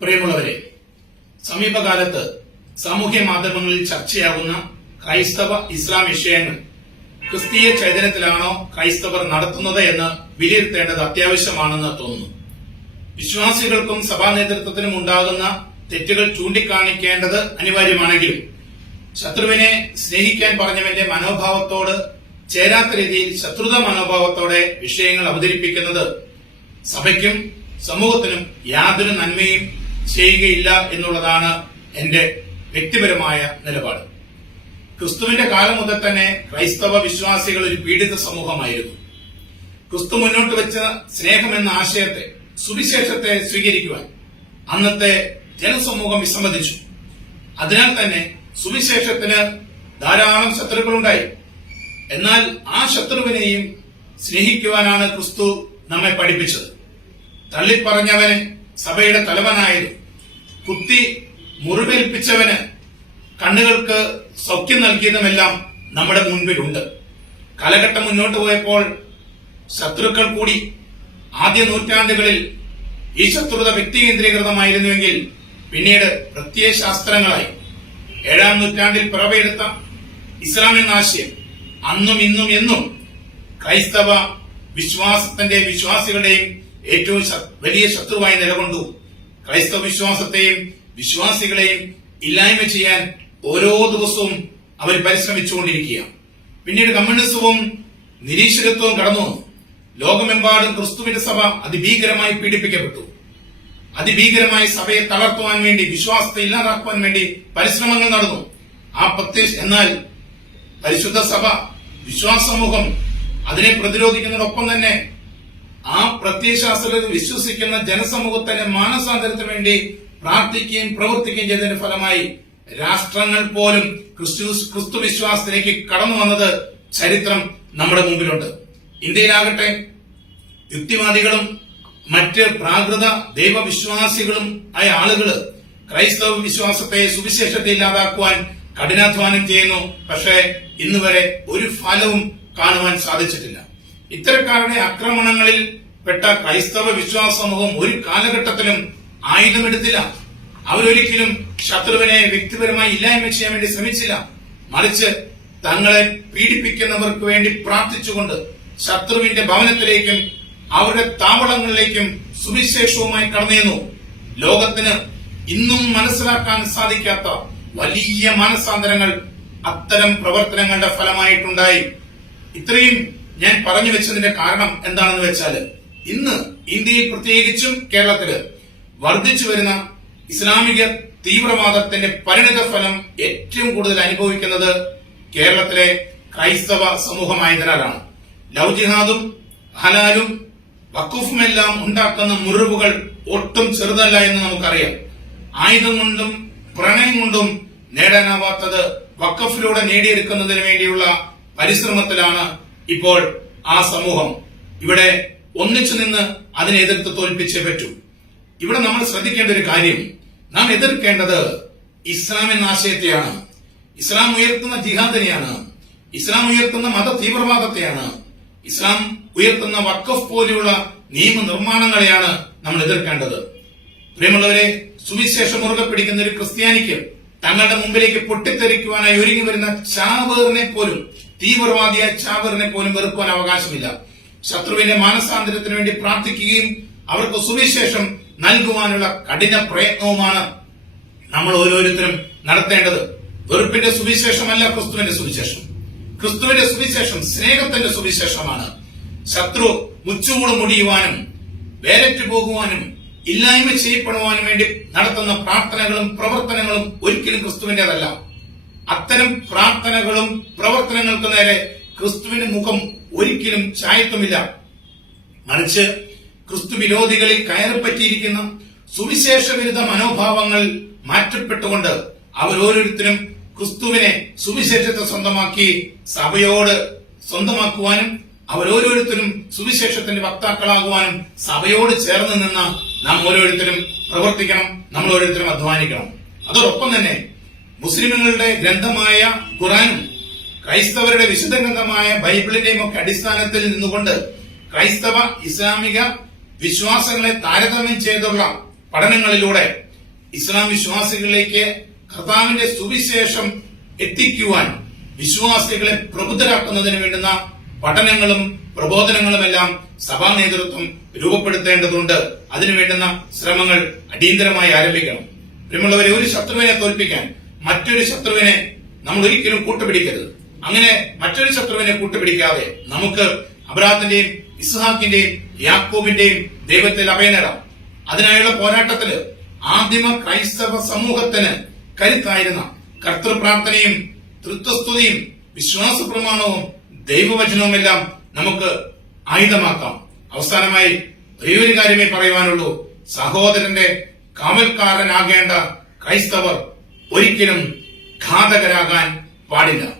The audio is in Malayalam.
പ്രിയമുള്ളവരെ, സമീപകാലത്ത് സാമൂഹ്യ മാധ്യമങ്ങളിൽ ചർച്ചയാകുന്ന ക്രൈസ്തവ ഇസ്ലാം വിഷയങ്ങൾ ക്രിസ്തീയ ചൈതന്യത്തിലാണോ ക്രൈസ്തവർ നടത്തുന്നത് എന്ന് വിലയിരുത്തേണ്ടത് അത്യാവശ്യമാണെന്ന് തോന്നുന്നു. വിശ്വാസികൾക്കും സഭാ നേതൃത്വത്തിനും ഉണ്ടാകുന്ന തെറ്റുകൾ ചൂണ്ടിക്കാണിക്കേണ്ടത് അനിവാര്യമാണെങ്കിലും ശത്രുവിനെ സ്നേഹിക്കാൻ പറഞ്ഞവന്റെ മനോഭാവത്തോട് ചേരാത്ത രീതിയിൽ ശത്രുത മനോഭാവത്തോടെ വിഷയങ്ങൾ അവതരിപ്പിക്കുന്നത് സഭയ്ക്കും സമൂഹത്തിനും യാതൊരു നന്മയും ചെയ്യുകയില്ല എന്നുള്ളതാണ് എന്റെ വ്യക്തിപരമായ നിലപാട്. ക്രിസ്തുവിന്റെ കാലം മുതൽ തന്നെ ക്രൈസ്തവ വിശ്വാസികൾ ഒരു പീഡിത സമൂഹമായിരുന്നു. ക്രിസ്തു മുന്നോട്ട് വെച്ച സ്നേഹം എന്ന ആശയത്തെ, സുവിശേഷത്തെ സ്വീകരിക്കുവാൻ അന്നത്തെ ജനസമൂഹം വിസമ്മതിച്ചു. അതിനാൽ തന്നെ സുവിശേഷത്തിന് ധാരാളം ശത്രുക്കളുണ്ടായി. എന്നാൽ ആ ശത്രുവിനെയും സ്നേഹിക്കുവാനാണ് ക്രിസ്തു നമ്മെ പഠിപ്പിച്ചത്. തള്ളിപ്പറഞ്ഞവന് സഭയുടെ തലവനായത്, കുത്തി മുറിവേൽപ്പിച്ചവന് കണ്ണുകൾക്ക് സൗഖ്യം നൽകിയതുമെല്ലാം നമ്മുടെ മുൻപിലുണ്ട്. കാലഘട്ടം മുന്നോട്ട് പോയപ്പോൾ ശത്രുക്കൾ കൂടി. ആദ്യ നൂറ്റാണ്ടുകളിൽ ഈ ശത്രുത വ്യക്തി കേന്ദ്രീകൃതമായിരുന്നുവെങ്കിൽ പിന്നീട് പ്രത്യയശാസ്ത്രങ്ങളായി. 7-ാം നൂറ്റാണ്ടിൽ പിറവിയെടുത്ത ഇസ്ലാം എന്ന ആശയം അന്നും ഇന്നും എന്നും ക്രൈസ്തവ വിശ്വാസികളുടെയും ഏറ്റവും വലിയ ശത്രുവായി നിലകൊണ്ടു. ക്രൈസ്തവ വിശ്വാസത്തെയും വിശ്വാസികളെയും ഇല്ലായ്മ ചെയ്യാൻ ഓരോ ദിവസവും അവർ പരിശ്രമിച്ചുകൊണ്ടിരിക്കുകയാണ്. പിന്നീട് കമ്മ്യൂണിസവും നിരീശ്വരത്വവും കടന്നു വന്നു. ലോകമെമ്പാടും ക്രിസ്തുവിന്റെ സഭ അതിഭീകരമായി പീഡിപ്പിക്കപ്പെട്ടു. അതിഭീകരമായി സഭയെ തളർത്തുവാൻ വേണ്ടി, വിശ്വാസത്തെ ഇല്ലാതാക്കുവാൻ വേണ്ടി പരിശ്രമങ്ങൾ നടന്നു. എന്നാൽ പരിശുദ്ധ സഭ, വിശ്വാസ സമൂഹം അതിനെ പ്രതിരോധിക്കുന്നതോടൊപ്പം തന്നെ ആ പ്രത്യയശാസ്ത്രത്തിൽ വിശ്വസിക്കുന്ന ജനസമൂഹത്തിന്റെ മാനസാന്തരത്തിന് വേണ്ടി പ്രാർത്ഥിക്കുകയും പ്രവർത്തിക്കുകയും ചെയ്തതിന്റെ ഫലമായി രാഷ്ട്രങ്ങൾ പോലും ക്രിസ്തു വിശ്വാസത്തിലേക്ക് കടന്നു വന്നത് ചരിത്രം നമ്മുടെ മുമ്പിലുണ്ട്. ഇന്ത്യയിലാകട്ടെ യുക്തിവാദികളും മറ്റ് പ്രാകൃത ദൈവവിശ്വാസികളും ആയ ആളുകൾ ക്രൈസ്തവ വിശ്വാസത്തെ, സുവിശേഷത്തെ ഇല്ലാതാക്കുവാൻ കഠിനാധ്വാനം ചെയ്യുന്നു. പക്ഷേ ഇന്നുവരെ ഒരു ഫലവും കാണുവാൻ സാധിച്ചിട്ടില്ല. ഇത്തരക്കാരുടെ ആക്രമണങ്ങളിൽ പെട്ട ക്രൈസ്തവ വിശ്വാസ സമൂഹം ഒരു കാലഘട്ടത്തിലും ആയുധമെടുത്തില്ല. അവരൊരിക്കലും ശത്രുവിനെ വ്യക്തിപരമായി ഇല്ലായ്മ ചെയ്യാൻ വേണ്ടി ശ്രമിച്ചില്ല. മറിച്ച് തങ്ങളെ പീഡിപ്പിക്കുന്നവർക്ക് വേണ്ടി പ്രാർത്ഥിച്ചുകൊണ്ട് ശത്രുവിന്റെ ഭവനത്തിലേക്കും അവരുടെ താവളങ്ങളിലേക്കും സുവിശേഷവുമായി കടന്നു. ലോകത്തിന് ഇന്നും മനസ്സിലാക്കാൻ സാധിക്കാത്ത വലിയ മാനസാന്തരങ്ങൾ അത്തരം പ്രവർത്തനങ്ങളുടെ ഫലമായിട്ടുണ്ടായി. ഇത്രയും ഞാൻ പറഞ്ഞു വെച്ചതിന്റെ കാരണം എന്താണെന്ന് വെച്ചാൽ, ഇന്ന് ഇന്ത്യയിൽ പ്രത്യേകിച്ചും കേരളത്തില് വർദ്ധിച്ചു വരുന്ന ഇസ്ലാമിക തീവ്രവാദത്തിന്റെ പരിണിത ഫലം ഏറ്റവും കൂടുതൽ അനുഭവിക്കുന്നത് കേരളത്തിലെ ക്രൈസ്തവ സമൂഹമായതിനാലാണ്. ലവ് ജിഹാദും ഹലാലും വഖഫുമെല്ലാം ഉണ്ടാക്കുന്ന മുറിവുകൾ ഒട്ടും ചെറുതല്ല എന്ന് നമുക്കറിയാം. ആയുധം കൊണ്ടും പ്രണയം കൊണ്ടും നേടാനാവാത്തത് വഖഫിലൂടെ നേടിയെടുക്കുന്നതിന് വേണ്ടിയുള്ള പരിശ്രമത്തിലാണ് ഇപ്പോൾ ആ സമൂഹം. ഇവിടെ ഒന്നിച്ചു നിന്ന് അതിനെ എതിർത്ത് തോൽപ്പിച്ചേ പറ്റൂ. ഇവിടെ നമ്മൾ ശ്രദ്ധിക്കേണ്ട ഒരു കാര്യം, നാം എതിർക്കേണ്ടത് ഇസ്ലാം എന്ന ആശയത്തെയാണ്. ഇസ്ലാം ഉയർത്തുന്ന ജിഹാദിനെയാണ്. ഇസ്ലാം ഉയർത്തുന്ന മത തീവ്രവാദത്തെയാണ്. ഇസ്ലാം ഉയർത്തുന്ന വഖഫ് പോലെയുള്ള നിയമനിർമ്മാണങ്ങളെയാണ് നമ്മൾ എതിർക്കേണ്ടത്. പ്രിയമുള്ളവരെ, സുവിശേഷം മുറുകെ പിടിക്കുന്ന ഒരു ക്രിസ്ത്യാനിക്ക് തങ്ങളുടെ മുമ്പിലേക്ക് പൊട്ടിത്തെറിക്കുവാനായി ഒരുങ്ങി വരുന്ന ചാവേറിനെ പോലും, തീവ്രവാദിയായ ചാവേറിനെ പോലും വെറുക്കുവാൻ അവകാശമില്ല. ശത്രുവിന്റെ മാനസാന്തരത്തിന് വേണ്ടി പ്രാർത്ഥിക്കുകയും അവർക്ക് സുവിശേഷം നൽകുവാനുള്ള കഠിന പ്രയത്നവുമാണ് നമ്മൾ ഓരോരുത്തരും നടത്തേണ്ടത്. വെറുപ്പിന്റെ സുവിശേഷമല്ല ക്രിസ്തുവിന്റെ സുവിശേഷം. ക്രിസ്തുവിന്റെ സുവിശേഷം സ്നേഹത്തിന്റെ സുവിശേഷമാണ്. ശത്രു മുച്ചുകൂട് മുടിയുവാനും വേരറ്റു പോകുവാനും ഇല്ലായ്മ ചെയ്യപ്പെടുവാനും വേണ്ടി നടത്തുന്ന പ്രാർത്ഥനകളും പ്രവർത്തനങ്ങളും ഒരിക്കലും ക്രിസ്തുവിന്റേതല്ല. അത്തരം പ്രാർത്ഥനകളും പ്രവർത്തനങ്ങൾക്ക് നേരെ ക്രിസ്തുവിന്റെ മുഖം ഒരിക്കലും ചായത്തുമില്ല. മറിച്ച് ക്രിസ്തു വിരോധികളിൽ കയറിപ്പറ്റിയിരിക്കുന്ന സുവിശേഷ വിരുദ്ധ മനോഭാവങ്ങൾ മാറ്റപ്പെട്ടുകൊണ്ട് അവരോരോരുത്തരും ക്രിസ്തുവിനെ, സുവിശേഷത്തെ സ്വന്തമാക്കി സഭയോട് സ്വന്തമാക്കുവാനും അവരോരോരുത്തരും സുവിശേഷത്തിന്റെ വക്താക്കളാകുവാനും സഭയോട് ചേർന്ന് നിന്ന് നാം ഓരോരുത്തരും പ്രവർത്തിക്കണം. നമ്മൾ ഓരോരുത്തരും അധ്വാനിക്കണം. അതോടൊപ്പം തന്നെ മുസ്ലിമുകളുടെ ഗ്രന്ഥമായ ഖുർആനും ക്രൈസ്തവരുടെ വിശുദ്ധ ഗ്രന്ഥമായ ബൈബിളിന്റെയും ഒക്കെ അടിസ്ഥാനത്തിൽ നിന്നുകൊണ്ട് ക്രൈസ്തവ ഇസ്ലാമിക വിശ്വാസങ്ങളെ താരതമ്യം ചെയ്തുള്ള പഠനങ്ങളിലൂടെ ഇസ്ലാം വിശ്വാസികളിലേക്ക് കർത്താവിന്റെ സുവിശേഷം എത്തിക്കുവാൻ വിശ്വാസികളെ പ്രബുദ്ധരാക്കുന്നതിന് വേണ്ടുന്ന പഠനങ്ങളും പ്രബോധനങ്ങളുമെല്ലാം സഭാ നേതൃത്വം രൂപപ്പെടുത്തേണ്ടതുണ്ട്. അതിനു വേണ്ടുന്ന ശ്രമങ്ങൾ അടിയന്തരമായി ആരംഭിക്കണം. പ്രിയമുള്ളവരെ, ഒരു ശത്രുവിനെ തോൽപ്പിക്കാൻ മറ്റൊരു ശത്രുവിനെ നമ്മൾ ഒരിക്കലും കൂട്ടുപിടിക്കരുത്. അങ്ങനെ മറ്റൊരു ശത്രുവിനെ കൂട്ടുപിടിക്കാതെ നമുക്ക് അബ്രാഹാത്തിന്റെയും ഇസ്ഹാക്കിന്റെയും യാക്കോബിന്റെയും ദൈവത്തിൽ അഭയനേടാം. അതിനായുള്ള പോരാട്ടത്തില് ആദിമ ക്രൈസ്തവ സമൂഹത്തിന് കരുത്തായിരുന്ന കർത്തൃപ്രാർത്ഥനയും തൃത്വസ്തുതിയും വിശ്വാസ പ്രമാണവും ദൈവവചനവുമെല്ലാം നമുക്ക് ആയുധമാക്കാം. അവസാനമായി ഒരേയൊരു കാര്യമേ പറയുവാനുള്ളൂ. സഹോദരന്റെ കാവൽക്കാരനാകേണ്ട ക്രൈസ്തവർ ഒരിക്കലും ഘാതകരാകാൻ പാടില്ല.